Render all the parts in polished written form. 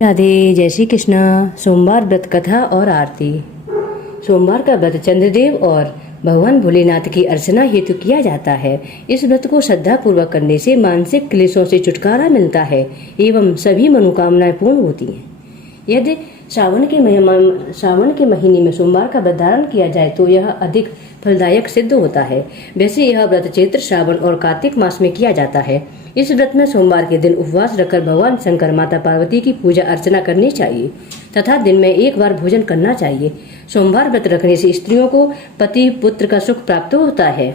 राधे। जय श्री कृष्णा। सोमवार व्रत कथा और आरती। सोमवार का व्रत चंद्रदेव और भगवान भोलेनाथ की अर्चना हेतु किया जाता है। इस व्रत को श्रद्धा पूर्वक करने से मानसिक क्लेशों से छुटकारा मिलता है एवं सभी मनोकामनाएं पूर्ण होती हैं। यदि श्रावण के महीने में सोमवार का व्रत धारण किया जाए तो यह अधिक फलदायक सिद्ध होता है। वैसे यह व्रत चैत्र, श्रावण और कार्तिक मास में किया जाता है। इस व्रत में सोमवार के दिन उपवास रखकर भगवान शंकर, माता पार्वती की पूजा अर्चना करनी चाहिए तथा दिन में एक बार भोजन करना चाहिए। सोमवार व्रत रखने से स्त्रियों को पति पुत्र का सुख प्राप्त होता है।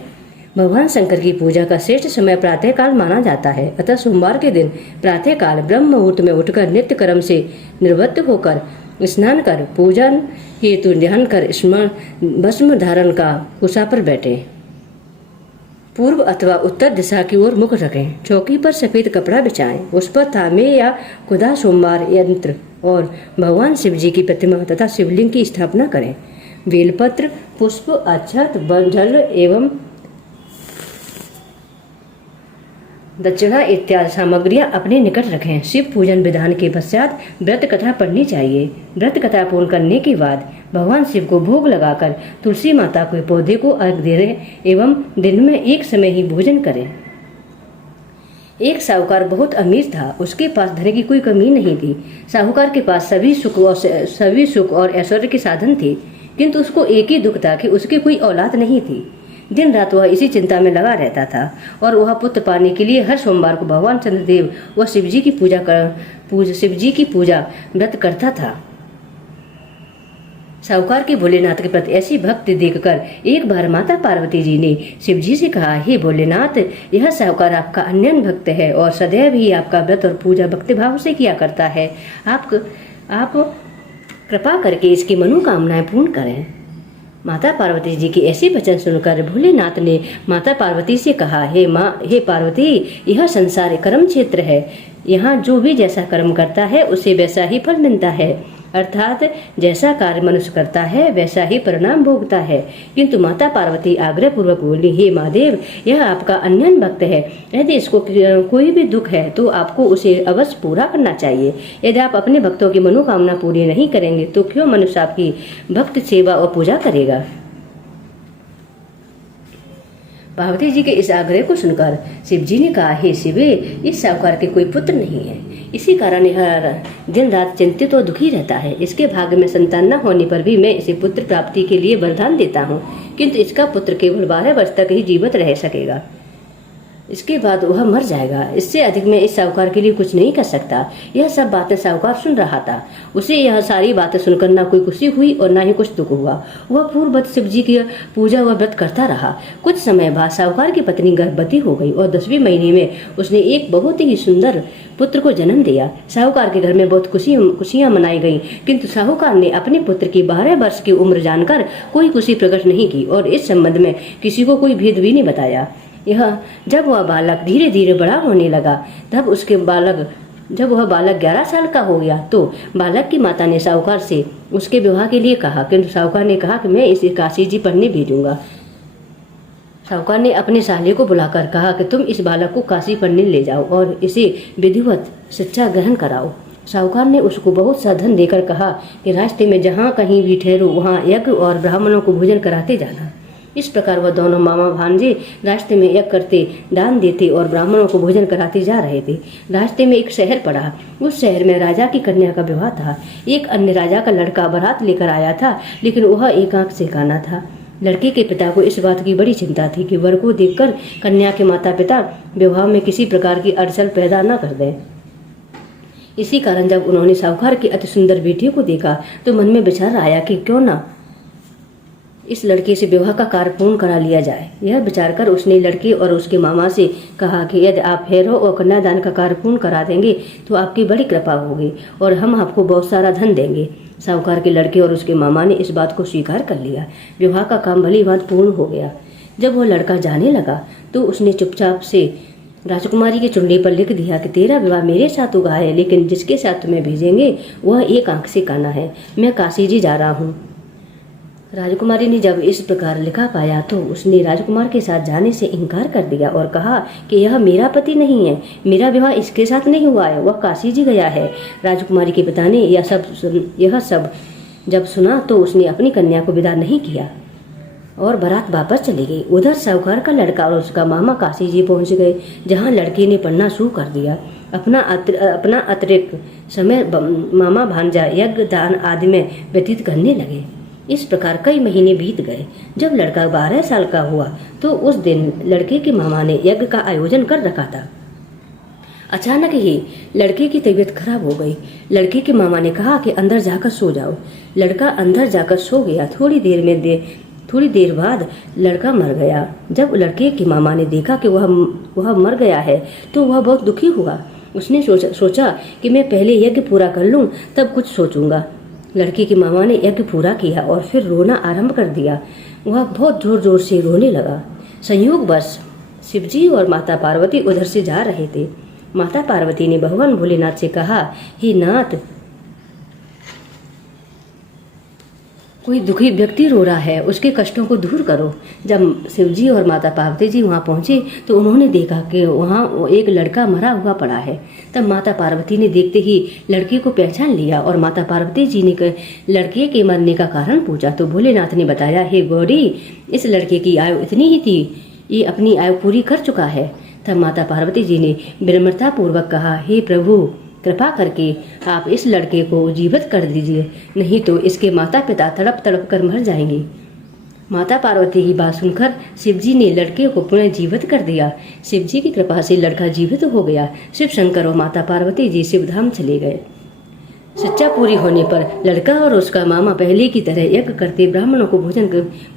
भगवान शंकर की पूजा का श्रेष्ठ समय प्रातः काल माना जाता है। अतः सोमवार के दिन प्रातः काल ब्रह्म मुहूर्त में उठकर नित्य कर्म से निवृत्त होकर स्नान कर पूजन हेतु ध्यान कर भस्म धारण का कुशा पर बैठे। पूर्व अथवा उत्तर दिशा की ओर मुख रखें। चौकी पर सफेद कपड़ा बिछाएं। उस पर तांबे या खुदा सोमवार यंत्र और भगवान शिव जी की प्रतिमा तथा शिवलिंग की स्थापना करें। बेलपत्र, पुष्प, अक्षत, जल एवं दक्षिणा इत्यादि सामग्रियां अपने निकट रखें। शिव पूजन विधान के पश्चात व्रत कथा पढ़नी चाहिए। व्रत कथा पूर्ण करने के बाद भगवान शिव को भोग लगाकर तुलसी माता के पौधे को अर्घ दे एवं दिन में एक समय ही भोजन करें। एक साहूकार बहुत अमीर था। उसके पास धन की कोई कमी नहीं थी। साहूकार के पास सभी सुख और ऐश्वर्य के साधन थे, किंतु उसको एक ही दुख था कि उसकी कोई औलाद नहीं थी। दिन रात वह इसी चिंता में लगा रहता था और वह पुत्र पाने के लिए हर सोमवार को भगवान चंद्रदेव व शिव जी की पूजा व्रत करता था। साहूकार के भोलेनाथ के प्रति ऐसी भक्ति देखकर एक बार माता पार्वती जी ने शिव जी से कहा, हे भोलेनाथ, यह साहूकार आपका अन्यन भक्त है और सदैव ही आपका व्रत और पूजा भक्ति भाव से किया करता है। आप कृपा करके इसकी मनोकामनाएं पूर्ण करें। माता पार्वती जी की ऐसी वचन सुनकर भोलेनाथ ने माता पार्वती से कहा, हे पार्वती, यह संसार कर्म क्षेत्र है। यहाँ जो भी जैसा कर्म करता है उसे वैसा ही फल मिलता है, अर्थात जैसा कार्य मनुष्य करता है वैसा ही परिणाम भोगता है। किंतु माता पार्वती आग्रह पूर्वक बोली, हे महादेव, यह आपका अन्यन भक्त है। यदि इसको कोई भी दुख है तो आपको उसे अवश्य पूरा करना चाहिए। यदि आप अपने भक्तों की मनोकामना पूरी नहीं करेंगे तो क्यों मनुष्य आपकी भक्त सेवा और पूजा करेगा। पार्वती जी के इस आग्रह को सुनकर शिव जी ने कहा, हे शिवे, इस साहूकार के कोई पुत्र नहीं है। इसी कारण यह दिन रात चिंतित और दुखी रहता है। इसके भाग्य में संतान न होने पर भी मैं इसे पुत्र प्राप्ति के लिए वरदान देता हूँ, किंतु इसका पुत्र केवल 12 वर्ष तक ही जीवित रह सकेगा। इसके बाद वह मर जाएगा। इससे अधिक मैं इस साहूकार के लिए कुछ नहीं कर सकता। यह सब बातें साहूकार सुन रहा था। उसे यह सारी बातें सुनकर न कोई खुशी हुई और न ही कुछ दुख हुआ। वह पूर्ववत शिव जी की पूजा व व्रत करता रहा। कुछ समय बाद साहूकार की पत्नी गर्भवती हो गई और 10वें महीने में उसने एक बहुत ही सुंदर पुत्र को जन्म दिया। साहूकार के घर में बहुत खुशियां मनाई गई, किंतु साहूकार ने अपने पुत्र की 12 वर्ष की उम्र जानकर कोई खुशी प्रकट नहीं की और इस संबंध में किसी को कोई भेद भी नहीं बताया। जब वह बालक धीरे धीरे बड़ा होने लगा, जब वह बालक 11 साल का हो गया तो बालक की माता ने साहूकार से उसके विवाह के लिए कहा, किंतु साहूकार ने कहा कि मैं इसे काशी जी पढ़ने भेजूंगा। साहूकार ने अपने साले को बुलाकर कहा कि तुम इस बालक को काशी पढ़ने ले जाओ और इसे विधिवत शिक्षा ग्रहण कराओ। साहूकार ने उसको बहुत सा धन देकर कहा कि रास्ते में जहाँ कहीं भी ठहरो वहाँ यज्ञ और ब्राह्मणों को भोजन कराते जाना। इस प्रकार वह दोनों मामा भांजे रास्ते में यज्ञ करते, दान देते और ब्राह्मणों को भोजन कराते जा रहे थे। रास्ते में एक शहर पड़ा। उस शहर में राजा की कन्या का विवाह था। एक अन्य राजा का लड़का बारात लेकर आया था, लेकिन वह एक आंख से काना था। लड़के के पिता को इस बात की बड़ी चिंता थी कि वर को देखकर कन्या के माता पिता विवाह में किसी प्रकार की अड़चन पैदा न कर दें। इसी कारण जब उन्होंने साहूकार की अति सुंदर बेटी को देखा तो मन में विचार आया कि क्यों न इस लड़के से विवाह का कार्य पूर्ण करा लिया जाए। यह विचार कर उसने लड़के और उसके मामा से कहा कि यदि आप भैरव और कन्यादान का कार्य पूर्ण करा देंगे तो आपकी बड़ी कृपा होगी और हम आपको बहुत सारा धन देंगे। साहूकार के लड़के और उसके मामा ने इस बात को स्वीकार कर लिया। विवाह का काम भली भांति पूर्ण हो गया। जब वह लड़का जाने लगा तो उसने चुपचाप से राजकुमारी की चुन्नी पर लिख दिया कि तेरा विवाह मेरे साथ हुआ है, लेकिन जिसके साथ तुम्हें भेजेंगे वह एक आंख से काना है। मैं काशी जी जा रहा हूँ। राजकुमारी ने जब इस प्रकार लिखा पाया तो उसने राजकुमार के साथ जाने से इनकार कर दिया और कहा कि यह मेरा पति नहीं है, मेरा विवाह इसके साथ नहीं हुआ है, वह काशी जी गया है। राजकुमारी के पिता ने यह सब जब सुना तो उसने अपनी कन्या को विदा नहीं किया और बारात वापस चली गई। उधर साहूकार का लड़का और उसका मामा काशी जी पहुंच गए, जहां लड़के ने पढ़ना शुरू कर दिया। अपना अतिरिक्त समय मामा भांजा यज्ञ दान आदि में व्यतीत करने लगे। इस प्रकार कई महीने बीत गए। जब लड़का 12 साल का हुआ तो उस दिन लड़के के मामा ने यज्ञ का आयोजन कर रखा था। अचानक ही लड़के की तबीयत खराब हो गई। लड़के के मामा ने कहा कि अंदर जाकर सो जाओ। लड़का अंदर जाकर सो गया। थोड़ी देर बाद लड़का मर गया। जब लड़के के मामा ने देखा कि वह मर गया है तो वह बहुत दुखी हुआ। उसने सोचा कि मैं पहले यज्ञ पूरा कर लूं तब कुछ सोचूंगा। लड़के के मामा ने यज्ञ पूरा किया और फिर रोना आरंभ कर दिया। वह बहुत जोर जोर से रोने लगा। संयोगवश शिवजी और माता पार्वती उधर से जा रहे थे। माता पार्वती ने भगवान भोलेनाथ से कहा, हे नाथ, कोई दुखी व्यक्ति रो रहा है, उसके कष्टों को दूर करो। जब शिवजी और माता पार्वती जी वहां पहुंचे तो उन्होंने देखा कि वहां एक लड़का मरा हुआ पड़ा है। तब माता पार्वती ने देखते ही लड़के को पहचान लिया और माता पार्वती जी ने लड़के के मरने का कारण पूछा तो भोलेनाथ ने बताया, हे गौरी, इस लड़के की आयु इतनी ही थी, ये अपनी आयु पूरी कर चुका है। तब माता पार्वती जी ने विनम्रता पूर्वक कहा, हे प्रभु, कृपा करके आप इस लड़के को जीवित कर दीजिए, नहीं तो इसके माता पिता तड़प तड़प कर मर जाएंगे। माता पार्वती की बात सुनकर शिवजी ने लड़के को पुनः जीवित कर दिया। शिवजी की कृपा से लड़का जीवित हो गया। शिव शंकर और माता पार्वती जी शिवधाम चले गए। सच्चा पूरी होने पर लड़का और उसका मामा पहले की तरह यज्ञ करते ब्राह्मणों को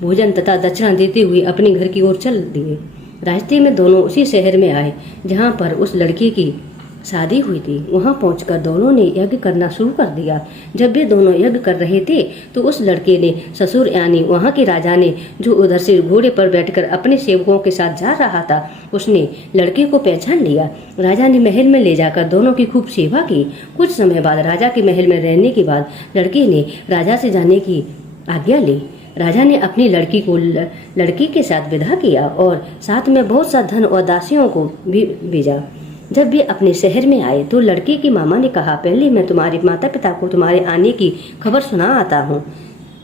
भोजन तथा दक्षिणा देते हुए अपने घर की ओर चल दिए। रास्ते में दोनों उसी शहर में आए जहाँ पर उस लड़के की शादी हुई थी। वहां पहुंचकर दोनों ने यज्ञ करना शुरू कर दिया। जब वे दोनों यज्ञ कर रहे थे तो उस लड़के ने ससुर यानी वहां के राजा ने, जो उधर से घोड़े पर बैठकर अपने सेवकों के साथ जा रहा था, उसने लड़के को पहचान लिया। राजा ने महल में ले जाकर दोनों की खूब सेवा की। कुछ समय बाद राजा के महल में रहने के बाद लड़के ने राजा से जाने की आज्ञा ली। राजा ने अपनी लड़की को लड़की के साथ विदा किया और साथ में बहुत सा धन और दासियों को भी भेजा। जब वे अपने शहर में आए तो लड़के के मामा ने कहा, पहले मैं तुम्हारे माता पिता को तुम्हारे आने की खबर सुना आता हूँ,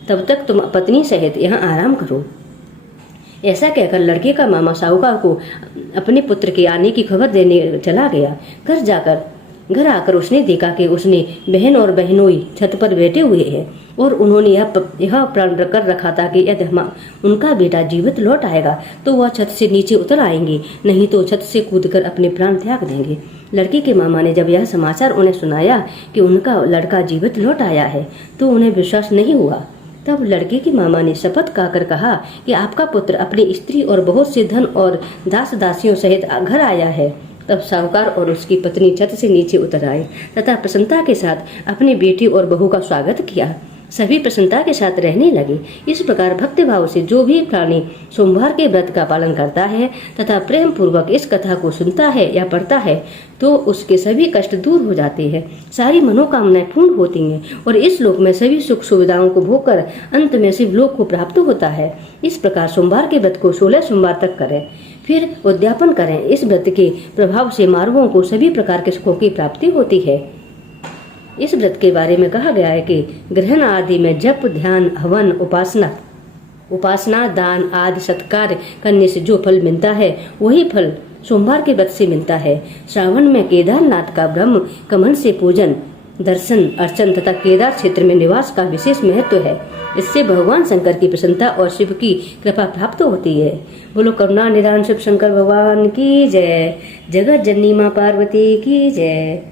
तब तक तुम पत्नी सहित यहाँ आराम करो। ऐसा कहकर लड़के का मामा साहूकार को अपने पुत्र के आने की खबर देने चला गया। घर आकर उसने देखा कि उसने बहन और बहनोई छत पर बैठे हुए हैं और उन्होंने यह प्रण कर रखा था कि यदि उनका बेटा जीवित लौट आएगा तो वह छत से नीचे उतर आएंगे, नहीं तो छत से कूदकर अपने प्राण त्याग देंगे। लड़के के मामा ने जब यह समाचार उन्हें सुनाया कि उनका लड़का जीवित लौट आया है तो उन्हें विश्वास नहीं हुआ। तब लड़के के मामा ने शपथ खाकर कहा कि आपका पुत्र अपनी स्त्री और बहुत से धन और दास दासियों सहित घर आया है। तब साहूकार और उसकी पत्नी छत से नीचे उतर आए तथा प्रसन्नता के साथ अपनी बेटी और बहू का स्वागत किया। सभी प्रसन्नता के साथ रहने लगे। इस प्रकार भक्तिभाव से जो भी प्राणी सोमवार के व्रत का पालन करता है तथा प्रेम पूर्वक इस कथा को सुनता है या पढ़ता है तो उसके सभी कष्ट दूर हो जाते हैं, सारी मनोकामनाएं पूर्ण होती हैं और इस लोक में सभी सुख सुविधाओं को भोगकर अंत में शिवलोक को प्राप्त होता है। इस प्रकार सोमवार के व्रत को 16 सोमवार तक करें, फिर उद्यापन करें। इस व्रत के प्रभाव से मानवों को सभी प्रकार के सुखों की प्राप्ति होती है। इस व्रत के बारे में कहा गया है कि ग्रहण आदि में जप, ध्यान, हवन, उपासना, दान आदि सत्कार करने से जो फल मिलता है वही फल सोमवार के व्रत से मिलता है। श्रावण में केदारनाथ का ब्रह्म कमल से पूजन, दर्शन, अर्चन तथा केदार क्षेत्र में निवास का विशेष महत्व है। इससे भगवान शंकर की प्रसन्नता और शिव की कृपा प्राप्त होती है। बोलो करुणा निधान शिव शंकर भगवान की जय। जगत जननी माँ पार्वती की जय।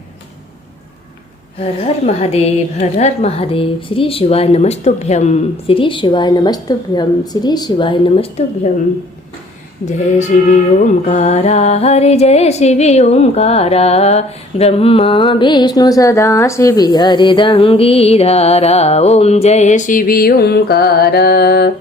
हर हर महादेव, हर हर महादेव। श्री शिवाय नमस्तुभ्यम, श्री शिवाय नमस्तुभ्यम, श्री शिवाय नमस्तुभ्यम। जय शिवी ओंकारा, हरि जय शिवी ओंकारा, ब्रह्मा विष्णु सदा शिवी हरिदंगीधारा। ओम जय शिवी ओंकारा।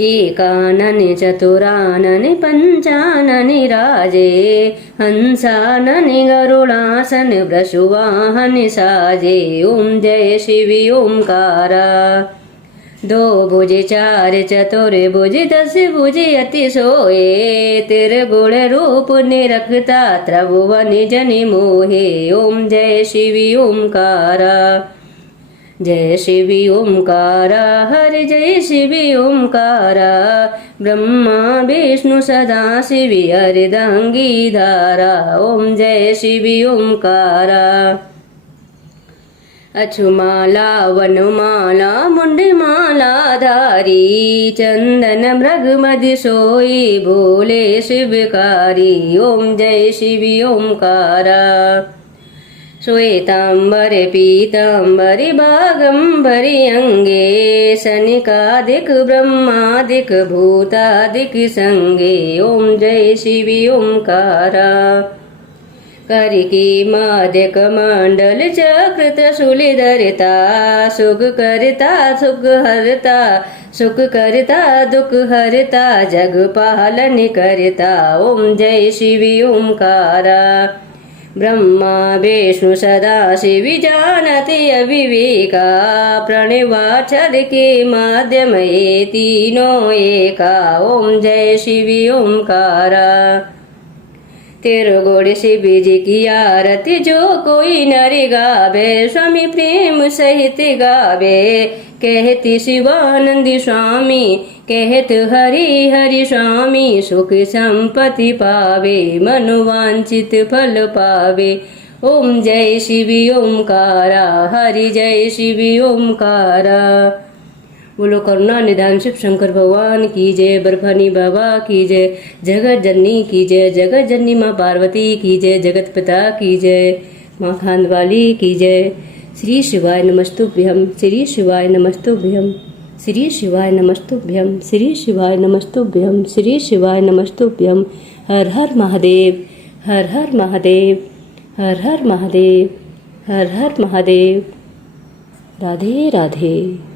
एकानन चतुरानन पंचानन राजे, हंसानन गरुड़ासन वृषवाहन साजे। ओम जय शिवी ओंकारा। दो भुज चार चतुर भुज दस भुज अति सोए तिर गुण रूप निरखता त्रिभुवन जनि मोहे। ओम जय शिवी ओमकारा, जय शिवी ओमकारा, हरि जय शिवी ओमकारा। ब्रह्मा विष्णु सदा शिवी हरिदंगी धारा। ओम जय शिवी ओमकारा। अछुमाला वनमाला मुंडमाला धारी चंदन मृग मदि सोई भोले शिवकारी। ओम जय शिवी ओमकारा। श्वेतांबरे पीतांबरी बागंबरी अंगे सनिकादिक ब्रह्मादिक भूतादिक संगे। ओम जय शिवी ओमकारा। करिकी मादिक मंडल चक्र त्रिशूलधरता सुख करता सुख हरता सुख करता दुख हरता जग पालन करता। ओम जय शिवी ओमकारा। ब्रह्मा विष्णु सदा शिव जानति अविवेका प्रणवाक्षर के माध्यम ये तीनों एका। ओम जय शिवी ओमकारा। तिरुगुण शिव जी की आरती जो कोई नर गावे स्वामी प्रेम सहित गावे। कहती शिवानंद स्वामी कहत हरि हरि स्वामी सुख संपत्ति पावे मनोवांछित फल पावे। ओम जय शिवी ओमकारा, हरि जय शिवी ओमकारा। बोलो करुणा निधान शिव शंकर भगवान की जय, बर्फानी बाबा की जय, जगत जननी की जय, जगत जननी माँ पार्वती की जय, जगत पिता की जय, माँ खांडवाली की जय। श्री शिवाय नमस्तुभ्यम, श्री शिवाय नमस्तुभ्यम, श्री शिवाय नमस्तुभ्यम, श्री शिवाय नमस्तुभ्यम, श्री शिवाय नमस्तुभ्यम। हर हर महादेव, हर हर महादेव, हर हर महादेव, हर हर महादेव। राधे राधे।